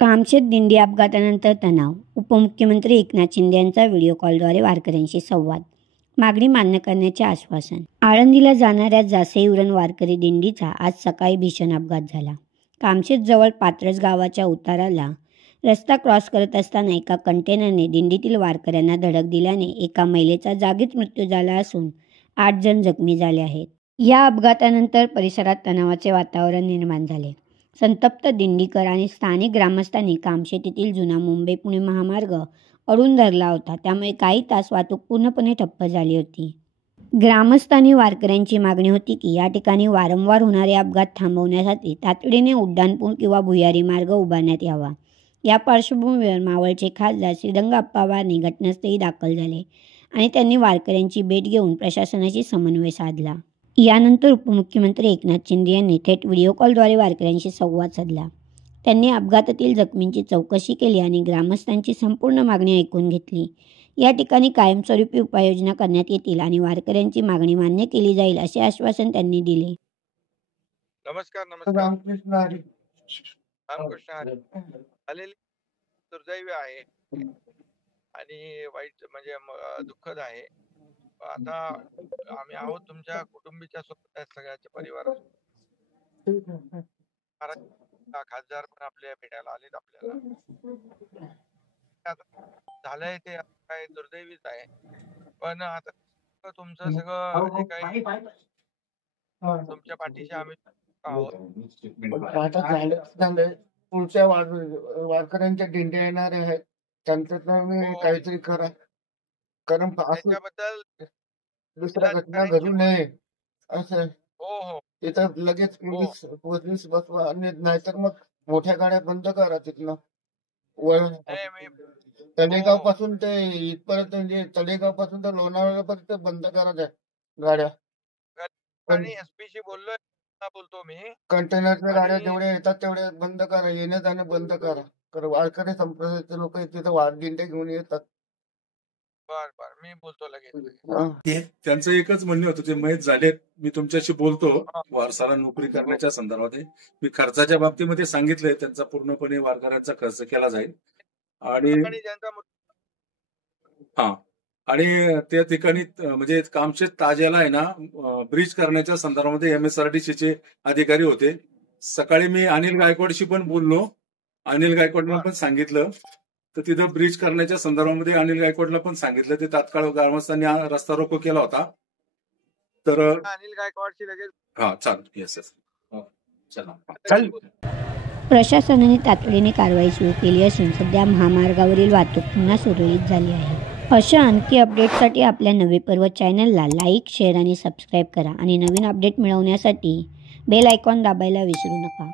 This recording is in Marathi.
कामशेत दिंडी अपघातानंतर तणाव. उपमुख्यमंत्री एकनाथ शिंदे यांचा व्हिडिओ कॉलद्वारे वारकऱ्यांशी संवाद. मागणी मान्य करण्याचे आश्वासन. आळंदीला जाणाऱ्या जासई उरण वारकरी दिंडीचा आज सकाळी भीषण अपघात झाला. कामशेत जवळ पात्रस गावाच्या उताराला रस्ता क्रॉस करत असताना एका कंटेनरने दिंडीतील वारकऱ्यांना धडक दिल्याने एका महिलेचा जागीच मृत्यू झाला असून 8 जण जखमी झाले आहेत. या अपघातानंतर परिसरात तणावाचे वातावरण निर्माण झाले. संतप्त दिंडीकर आणि स्थानिक ग्रामस्थांनी कामशेत येथील जुना मुंबई पुणे महामार्ग अडवून धरला होता. त्यामुळे काही तास वाहतूक पूर्णपणे ठप्प झाली होती. ग्रामस्थांनी वारकऱ्यांची मागणी होती की या ठिकाणी वारंवार होणारे अपघात थांबवण्यासाठी तातडीने उड्डाणपूल किंवा भुयारी मार्ग उभारण्यात यावा. या पार्श्वभूमीवर मावळचे खासदार श्रीरंगाप्पा वारणे घटनास्थळी दाखल झाले आणि त्यांनी वारकऱ्यांची भेट घेऊन प्रशासनाशी समन्वय साधला. यानंतर उपमुख्यमंत्री एकनाथ शिंदे यांनी थेट व्हिडिओ कॉलद्वारे वारकऱ्यांशी संवाद साधला. त्यांनी अपघातातील जखमींची चौकशी केली आणि ग्रामस्थांची संपूर्ण मागणी ऐकून घेतली. या ठिकाणी कायमस्वरूपी उपाययोजना करण्यात येतील आणि वारकऱ्यांची मागणी मान्य केली जाईल असे आश्वासन त्यांनी दिले. नमस्कार. रामकृष्ण हरी. रामकृष्ण हरी. आलेली दुर्दैवी आहे आणि वाईट म्हणजे दुःखद आहे. आता आम्ही आहोत तुमच्या कुटुंबीच्या सोबत सगळ्याच्या परिवार. खासदार पण आपल्या भेटायला आलेत आपल्याला. झालंय ते काय दुर्दैवीच आहे. पण आता तुमचं सगळं जे काही तुमच्या पाठीशी आम्ही आहोत. पुढच्या वारकऱ्यांच्या दिंड्या येणार आहेत त्यांचं काहीतरी करा. कारण त्याच्याबद्दल दुसऱ्या घटना घडू नये असं. हो तिथं लगेच पोलीस बसवा आणि नाहीतर मग मोठ्या गाड्या बंद करा. तिथनं तळेगाव पासून ते इथपर्यंत म्हणजे तळेगाव पासून तर लोणावळ्यापर्यंत बंद करा त्या गाड्या. एसपीशी बोलतो मी. कंटेनरच्या गाड्या जेवढ्या येतात तेवढे बंद करा. येणे जाणे बंद करा. कारण वारकरी संप्रदायाचे लोक तिथं दिंड्या घेऊन येतात. बर मी बोलतो लगेच. त्यांचं एकच म्हणणं होतं, ते मयत झालेत. मी तुमच्याशी बोलतो वारसाला नोकरी करण्याच्या संदर्भात. मी खर्चाच्या बाबतीमध्ये सांगितलंय त्यांचा पूर्णपणे वारकऱ्यांचा खर्च केला जाईल आणि त्या ठिकाणी म्हणजे कामशेत ताज्याला आहे ना ब्रिज करण्याच्या संदर्भामध्ये MSRDCचे अधिकारी होते. सकाळी मी अनिल गायकवाडशी पण बोललो. अनिल गायकवाडला पण सांगितलं तर तिथं ब्रिज करण्याच्या संदर्भामध्ये अनिल गायकवाडला पण सांगितलं. ते तात्काळ ग्रामस्थांनी रस्ता रोको केला होता. तर अनिल गायकवाडशी लगेच चालेल. येस चला. प्रशासनाने तातडीने कारवाई सुरू केली असून सध्या महामार्गावरील वाहतूक पुन्हा सुरळीत झाली आहे. अशा आणखी अपडेटसाठी आपल्या नवे पर्व चॅनलला लाईक, शेअर आणि सबस्क्राईब करा आणि नवीन अपडेट मिळवण्यासाठी बेल आयकॉन दाबायला विसरू नका.